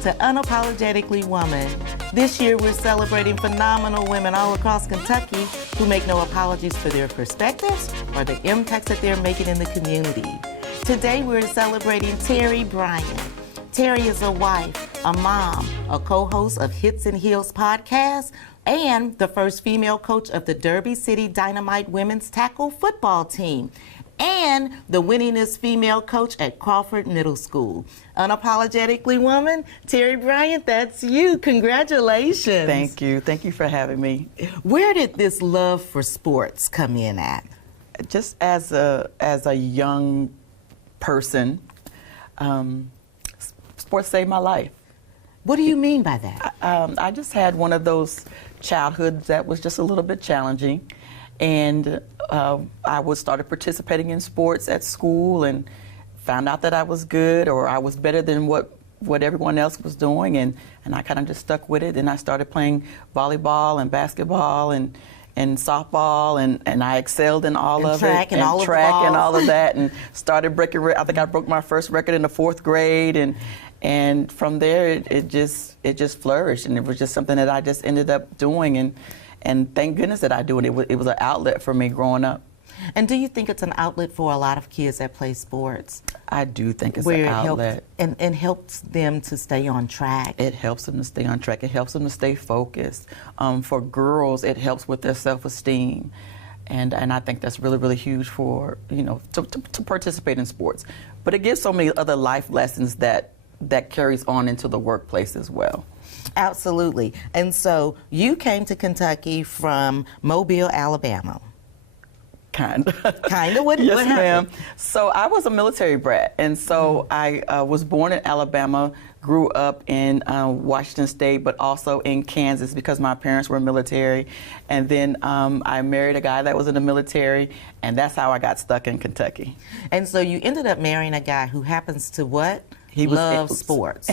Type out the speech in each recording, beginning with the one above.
to Unapologetically Woman. This year we're celebrating phenomenal women all across Kentucky who make no apologies for their perspectives or the impacts that they're making in the community. Today we're celebrating Terri Bryant. Terri is a wife, a mom, a co-host of Hits and Heels podcast, and the first female coach of the Derby City Dynamite women's tackle football team, and the winningest female coach at Crawford Middle School. Unapologetically Woman, Terri Bryant, that's you. Congratulations. Thank you. Thank you for having me. Where did this love for sports come in at? Just as a young person, sports saved my life. What do you mean by that? I just had one of those childhoods that was just a little bit challenging. And I started participating in sports at school and found out that I was good or I was better than what everyone else was doing. And I kind of just stuck with it. And I started playing volleyball and basketball and softball, and I excelled in all of it. And all of that. And started breaking, I think I broke my first record in the 4th grade. And from there, it just flourished. And it was just something that I just ended up doing. And thank goodness that I do it. It was an outlet for me growing up. And do you think it's an outlet for a lot of kids that play sports? I do think it's an outlet. And helps them to stay on track. It helps them to stay on track. It helps them to stay focused. For girls, it helps with their self-esteem. And I think that's really, really huge for, to participate in sports. But it gives so many other life lessons that carries on into the workplace as well. Absolutely. And so you came to Kentucky from Mobile, Alabama. Kind of. What yes, happened? ma'am. So I was a military brat, and so I was born in Alabama, grew up in Washington State, but also in Kansas because my parents were military. And then I married a guy that was in the military, and that's how I got stuck in Kentucky. And so you ended up marrying a guy who happens to what? He loves sports.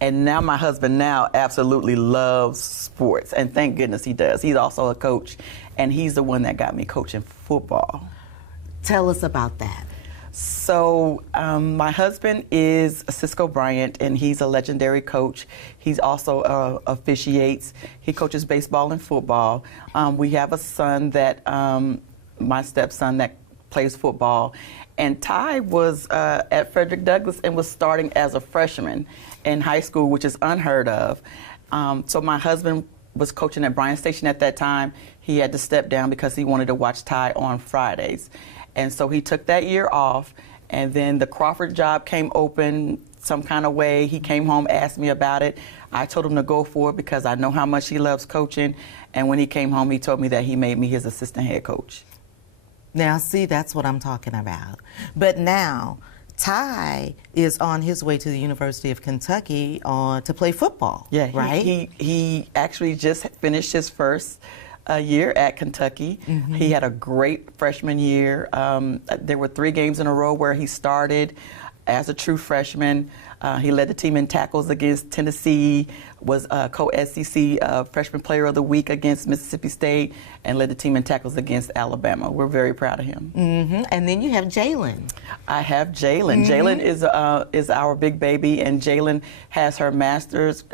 And now my husband now absolutely loves sports, and thank goodness he does. He's also a coach, and he's the one that got me coaching football. Tell us about that. So my husband is Cisco Bryant, and he's a legendary coach. He's also officiates. He coaches baseball and football. We have a son that, my stepson that plays football. And Ty was at Frederick Douglass and was starting as a freshman in high school, which is unheard of. So my husband was coaching at Bryan Station at that time. He had to step down because he wanted to watch Ty on Fridays. And so he took that year off, and then the Crawford job came open some kind of way. He came home, asked me about it. I told him to go for it because I know how much he loves coaching. And when he came home, he told me that he made me his assistant head coach. Now, see, that's what I'm talking about. But now, Ty is on his way to the University of Kentucky to play football, yeah, right? He actually just finished his first year at Kentucky. Mm-hmm. He had a great freshman year. There were 3 games in a row where he started as a true freshman. He led the team in tackles against Tennessee, was co-SEC Freshman Player of the Week against Mississippi State, and led the team in tackles against Alabama. We're very proud of him. Mm-hmm. And then you have Jalen. I have Jalen. Mm-hmm. Jalen is our big baby, and Jalen has her master's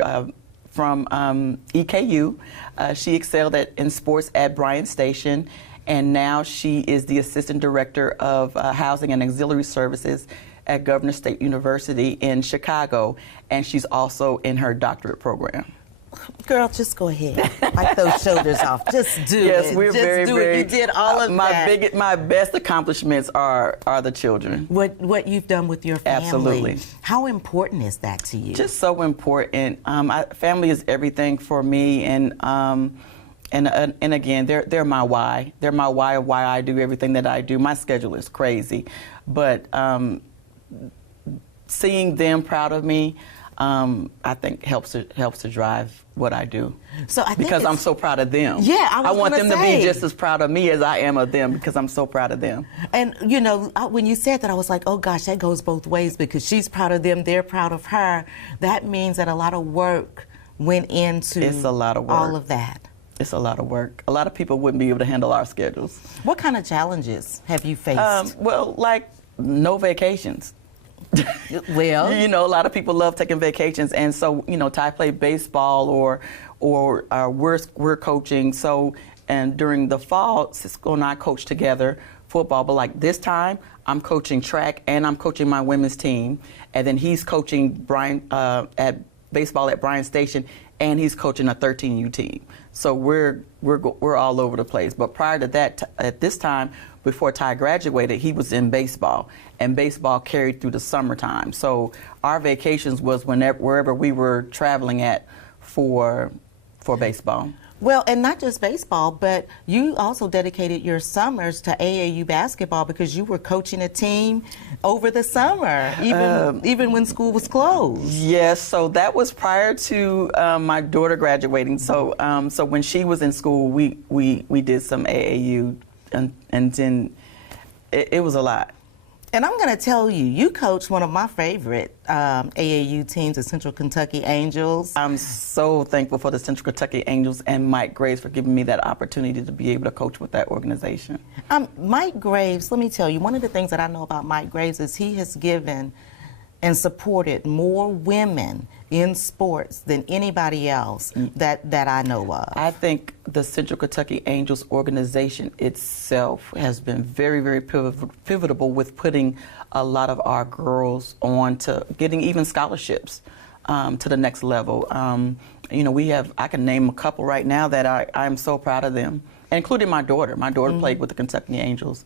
from EKU. She excelled in sports at Bryan Station, and now she is the Assistant Director of Housing and Auxiliary Services at Governor State University in Chicago, and she's also in her doctorate program. Girl, just go ahead. Wipe those shoulders off. Just do it. Yes, we're just very, do very. It. You did all of that. My best accomplishments are the children. What you've done with your family. Absolutely. How important is that to you? Just so important. Family is everything for me, and again, they're my why. They're my why of why I do everything that I do. My schedule is crazy, but seeing them proud of me, I think helps to drive what I do. So I think because I'm so proud of them. Yeah, I want them to be just as proud of me as I am of them because I'm so proud of them. And when you said that, I was like, oh gosh, that goes both ways because she's proud of them, they're proud of her. That means that a lot of work went into all of that. It's a lot of work. A lot of people wouldn't be able to handle our schedules. What kind of challenges have you faced? Well, like no vacations. Well, You know, a lot of people love taking vacations, and so, you know, Ty played baseball or we're coaching. So, and during the fall, Cisco and I coach together football. But like this time, I'm coaching track and I'm coaching my women's team, and then he's coaching Brian at baseball at Bryan Station, and he's coaching a 13U team. So we're all over the place. But prior to that, at this time, before Ty graduated, he was in baseball, and baseball carried through the summertime. So our vacations was wherever we were traveling at for baseball. well, and not just baseball, but you also dedicated your summers to AAU basketball because you were coaching a team over the summer, even when school was closed. Yes, so that was prior to my daughter graduating. So so when she was in school, we did some AAU, and then it was a lot. And I'm going to tell you, you coached one of my favorite AAU teams, the Central Kentucky Angels. I'm so thankful for the Central Kentucky Angels and Mike Graves for giving me that opportunity to be able to coach with that organization. Mike Graves, let me tell you, one of the things that I know about Mike Graves is he has given and supported more women in sports than anybody else that I know of. I think the Central Kentucky Angels organization itself has been very, very pivotal with putting a lot of our girls on to getting even scholarships to the next level. You know, I can name a couple right now that I'm so proud of them, including my daughter. My daughter played with the Kentucky Angels.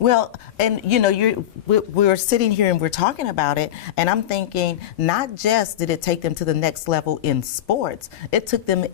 Well, and you know, we're sitting here and we're talking about it, and I'm thinking, not just did it take them to the next level in sports, it took them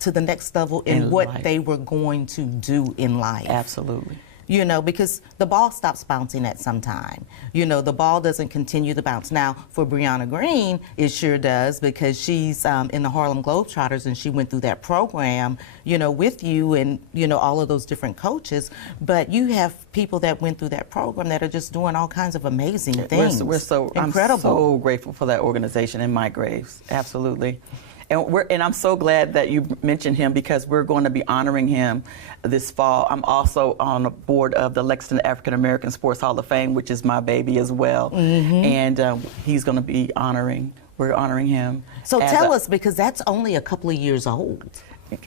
to the next level in what life. they were going to do in life. Absolutely. You know, because the ball stops bouncing at some time. You know, the ball doesn't continue to bounce. Now, for Brianna Green, it sure does, because she's in the Harlem Globetrotters, and she went through that program, you know, with you and, you know, all of those different coaches. But you have people that went through that program that are just doing all kinds of amazing things. We're so incredible. I'm so grateful for that organization and Mike Graves. Absolutely. And I'm so glad that you mentioned him, because we're going to be honoring him this fall. I'm also on the board of the Lexington African American Sports Hall of Fame, which is my baby as well. And he's going to be we're honoring him. So tell us, because that's only a couple of years old.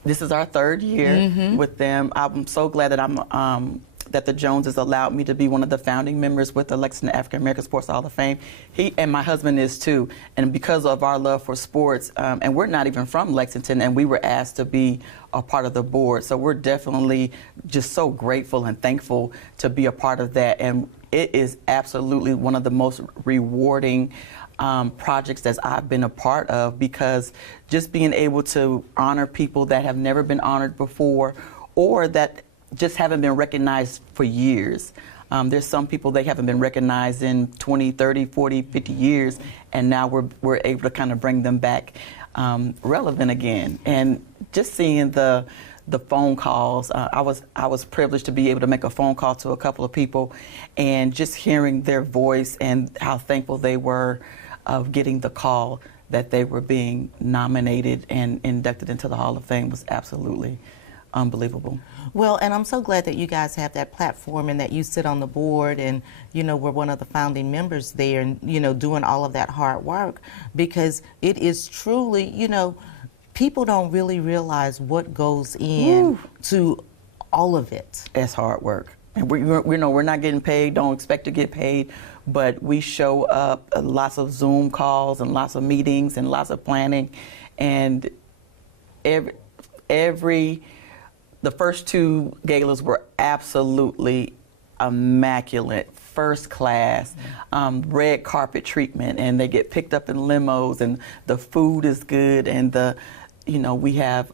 This is our third year with them. I'm so glad that that the Joneses allowed me to be one of the founding members with the Lexington African American Sports Hall of Fame. He and my husband is too. And because of our love for sports, and we're not even from Lexington, and we were asked to be a part of the board. So we're definitely just so grateful and thankful to be a part of that. And it is absolutely one of the most rewarding projects that I've been a part of, because just being able to honor people that have never been honored before, or that just haven't been recognized for years. There's some people, they haven't been recognized in 20, 30, 40, 50 years, and now we're able to kind of bring them back relevant again. And just seeing the phone calls, I was privileged to be able to make a phone call to a couple of people, and just hearing their voice and how thankful they were of getting the call that they were being nominated and inducted into the Hall of Fame was absolutely unbelievable. Well, and I'm so glad that you guys have that platform and that you sit on the board, and, you know, we're one of the founding members there, and, you know, doing all of that hard work, because it is truly, you know, people don't really realize what goes in to all of it. It's hard work. And we know we're not getting paid, don't expect to get paid, but we show up, lots of Zoom calls and lots of meetings and lots of planning, and the first two galas were absolutely immaculate, first class, red carpet treatment, and they get picked up in limos, and the food is good, and we have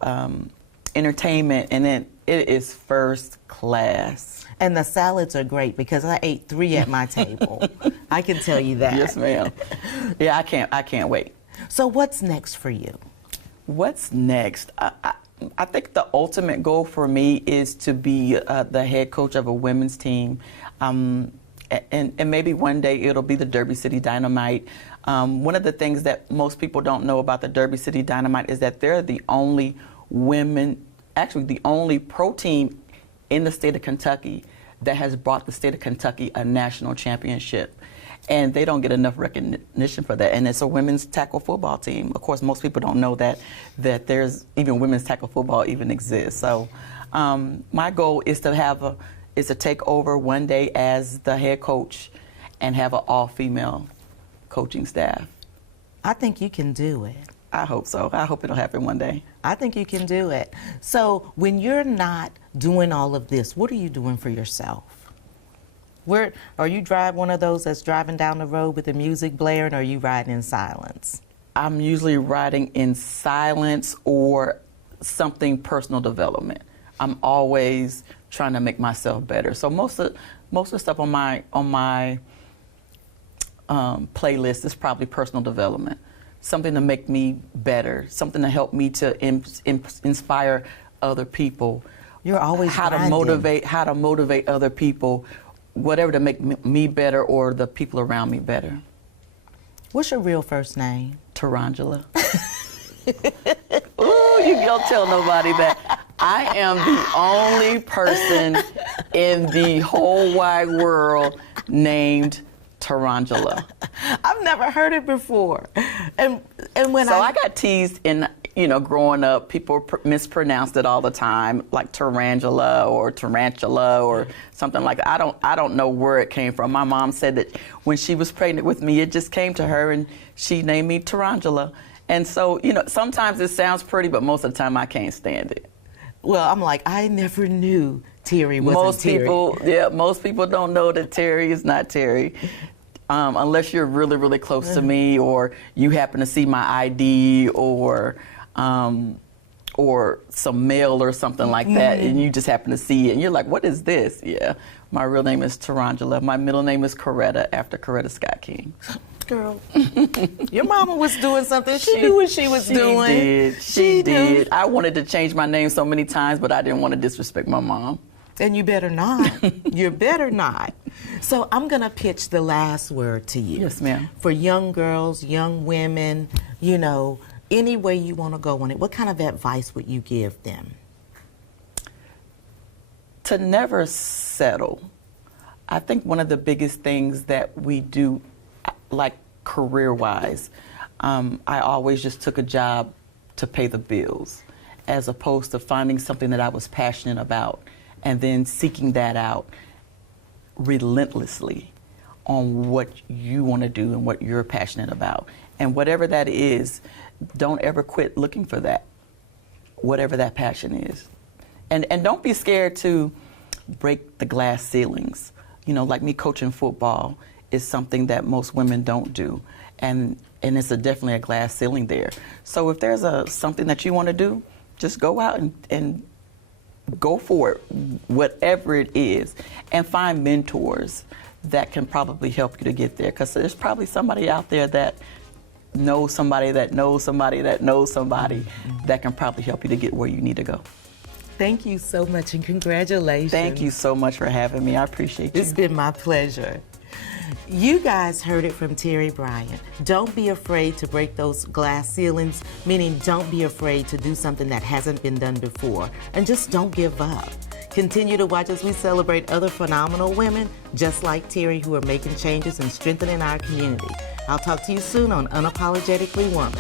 entertainment, and then it is first class. And the salads are great, because I ate 3 at my table. I can tell you that. Yes, ma'am. Yeah, I can't wait. So what's next for you? What's next? I think the ultimate goal for me is to be the head coach of a women's team. And maybe one day it'll be the Derby City Dynamite. One of the things that most people don't know about the Derby City Dynamite is that they're the only the only pro team in the state of Kentucky that has brought the state of Kentucky a national championship. and they don't get enough recognition for that. And it's a women's tackle football team. Of course, most people don't know that there's even women's tackle football even exists. So my goal is to take over one day as the head coach and have an all-female coaching staff. I think you can do it. I hope so. I hope it'll happen one day. I think you can do it. So when you're not doing all of this, what are you doing for yourself? Where are you one of those that's driving down the road with the music blaring, or are you riding in silence? I'm usually riding in silence or something personal development. I'm always trying to make myself better. So most of the stuff on my playlist is probably personal development, something to make me better, something to help me to inspire other people. You're always how to motivate other people, whatever to make me better or the people around me better. What's your real first name? Tarangela. Ooh, you don't tell nobody that. I am the only person in the whole wide world named Tarangela. I've never heard it before. And when I got teased in, growing up, people mispronounced it all the time, like Tarangela or Tarantula or something like that. I don't know where it came from. My mom said that when she was pregnant with me, it just came to her and she named me Tarangela. And so, sometimes it sounds pretty, but most of the time I can't stand it. Well, I'm like, I never knew Terri wasn't Terri. Most people don't know that Terri is not Terri. Unless you're really, really close to me, or you happen to see my ID, or some mail or something like that, and you just happen to see it, and you're like, what is this? Yeah, my real name is Tarangela. My middle name is Coretta, after Coretta Scott King. Girl, your mama was doing something. She knew what she was doing. She did. I wanted to change my name so many times, but I didn't want to disrespect my mom. And you better not. You better not. So I'm going to pitch the last word to you. Yes, ma'am. For young girls, young women, any way you want to go on it, what kind of advice would you give them? To never settle. I think one of the biggest things that we do, like career-wise, I always just took a job to pay the bills, as opposed to finding something that I was passionate about and then seeking that out relentlessly on what you want to do and what you're passionate about. And whatever that is, don't ever quit looking for that, whatever that passion is. And don't be scared to break the glass ceilings. Like me coaching football is something that most women don't do. And it's definitely a glass ceiling there. So if there's something that you want to do, just go out and go for it, whatever it is, and find mentors that can probably help you to get there, because there's probably somebody out there that knows somebody that knows somebody that knows somebody that can probably help you to get where you need to go. Thank you so much, and congratulations. Thank you so much for having me. I appreciate you. It's been my pleasure. You guys heard it from Terri Bryant. Don't be afraid to break those glass ceilings, meaning don't be afraid to do something that hasn't been done before, and just don't give up. Continue to watch as we celebrate other phenomenal women just like Terri, who are making changes and strengthening our community. I'll talk to you soon on Unapologetically Woman.